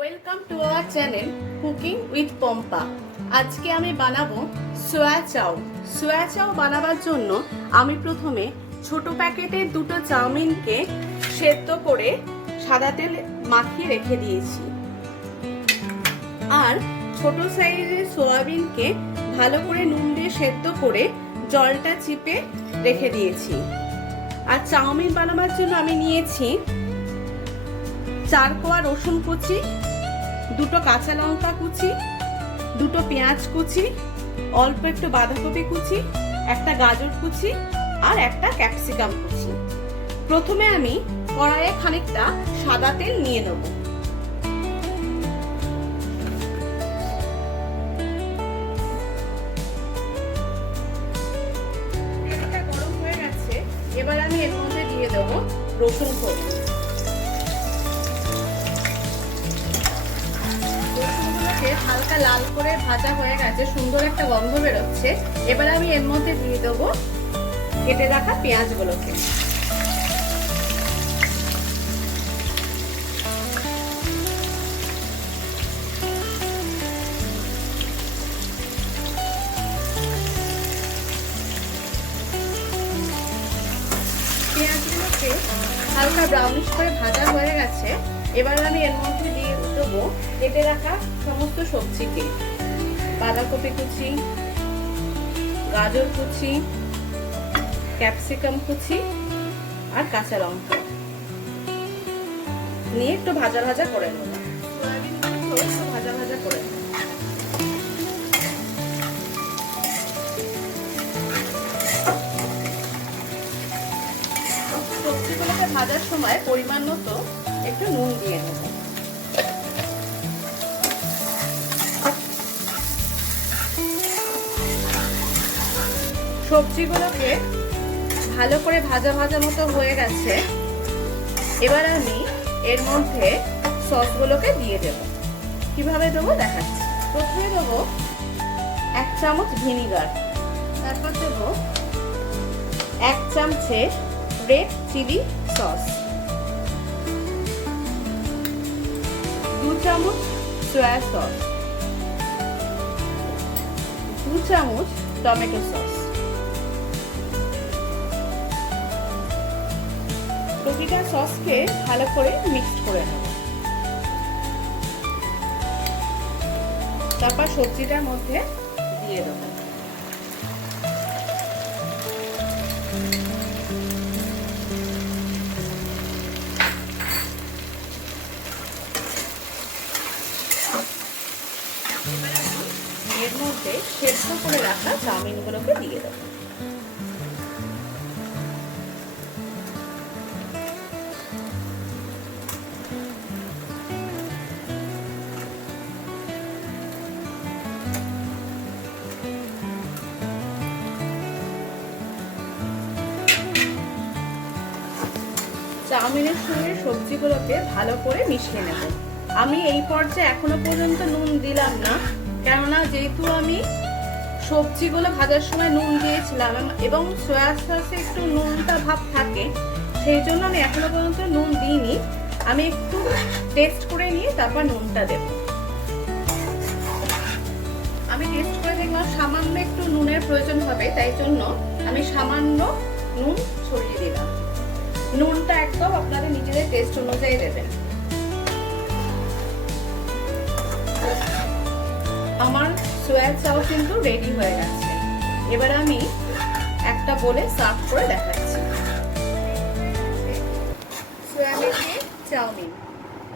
Welcome to our channel cooking with Pampa. আজকে আমি বানাবো সোয়া চাও। সোয়া চাও বানাবার জন্য আমি প্রথমে ছোট প্যাকেটের দুটো চাউমিনকে সেদ্ধ করে সাদা তেল মাখিয়ে রেখে দিয়েছি, আর ছোট সাইজের সয়াবিনকে ভালো করে নুন দিয়ে সেদ্ধ করে জলটা চিপে রেখে দিয়েছি। আর চাউমিন বানাবার জন্য আমি নিয়েছি 4 কোয়া রসুন কুচি, দুটো কাঁচা লঙ্কা কুচি, দুটো পেঁয়াজ কুচি, অল্প একটু বাঁধাকপি কুচি, একটা গাজর কুচি আর একটা ক্যাপসিকাম কুচি। প্রথমে আমি কড়াইয়ে খানিকটা সাদা তেল নিয়ে নেব। তেলটা গরম হয়ে গেছে, এবার আমি এর মধ্যে দিয়ে দেবো রসুন কুচি। হালকা লাল করে ভাজা হয়ে গেছে, সুন্দর একটা গন্ধ বেরোচ্ছে। এবার আমি এর মধ্যে দিয়ে দেবো কেটে রাখা পেঁয়াজগুলোকে। পেঁয়াজগুলোকে হালকা ব্রাউনিশ করে ভাজা হয়ে গেছে, এবার আমি এর মধ্যে দিয়ে দেবো কেটে রাখা সমস্ত সবজিকে। বাঁধাকপি কুচি, গাজর কুচি, ক্যাপসিকাম কুচি আর কাঁচা লঙ্কা নিয়ে একটু ভাজা ভাজা করে নেব। সয়াবিনগুলো একটু ভাজা ভাজা করে নেব। সবজিগুলোকে ভাজার সময় পরিমাণ মতো একটু নুন দিয়ে নেব। সবজিগুলোকে ভালো করে ভাজা ভাজা মতো হয়ে গেছে, এবার আমি এর মধ্যে সসগুলোকে দিয়ে দেব। কিভাবে দেবো দেখাচ্ছি। প্রথমে দেবো 1 চামচ ভিনিগার, তারপর দেবো 1 চামচের রেড চিলি সস, 2 চামচ সয়া সস, 2 চামচ টমেটো সস। প্রতিটা সসকে ভালো করে মিক্স করে নেব। তারপর সবজিটার মধ্যে দিয়ে দেবো। এর মধ্যে সেদ্ধ করে রাখা চাউমিনগুলোকে দিয়ে দেবো। চাউমিনের সঙ্গে সবজিগুলোকে ভালো করে মিশিয়ে নেব। আমি এই পর্যায়ে এখনো পর্যন্ত নুন দিলাম না, কেননা যেহেতু আমি সবজিগুলো ভাজার সময় নুন দিয়েছিলাম এবং সয়া সসে একটু নুনটা ভাব থাকে, সেই জন্য আমি এখনো পর্যন্ত নুন দিইনি। আমি একটু টেস্ট করে নিয়ে তারপর নুনটা দেব। আমি টেস্ট করে দেখলাম সামান্য একটু নুনের প্রয়োজন হবে, তাই জন্য আমি সামান্য নুন ছড়িয়ে দিলাম। নুনটা একদম আপনাদের নিজেদের টেস্ট অনুযায়ী দেবেন। আমার সোয়া চাও কিন্তু রেডি হয়ে গেছে। এবার আমি একটা বলে সার্ভ করে দেখাচ্ছি। সয়াবিনের চাউমিন।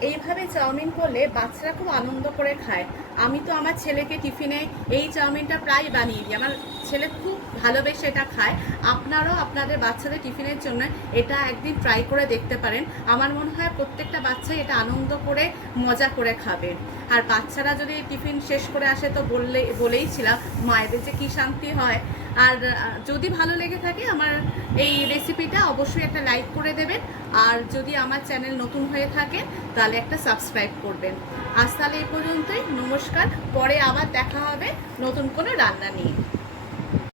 এইভাবে চাউমিন করলে বাচ্চারা খুব আনন্দ করে খায়। আমি তো আমার ছেলেকে টিফিনে এই চাউমিনটা প্রায় বানিয়ে দিই, আমার ছেলে খুব ভালোবেসে এটা খায়। আপনারাও আপনাদের বাচ্চাদের টিফিনের জন্য এটা একদিন ট্রাই করে দেখতে পারেন। আমার মনে হয় প্রত্যেকটা বাচ্চাই এটা আনন্দ করে মজা করে খাবে। আর বাচ্চারা যদি টিফিন শেষ করে আসে তো বলেইছিলাম মায়েদের যে কী শান্তি হয়। আর যদি ভালো লেগে থাকে আমার এই রেসিপিটা, অবশ্যই একটা লাইক করে দেবেন। আর যদি আমার চ্যানেল নতুন হয়ে থাকে তাহলে একটা সাবস্ক্রাইব করবেন। আজ তাহলে এই পর্যন্তই, নমস্কার। পরে আবার দেখা হবে নতুন কোনো রান্না নিয়ে।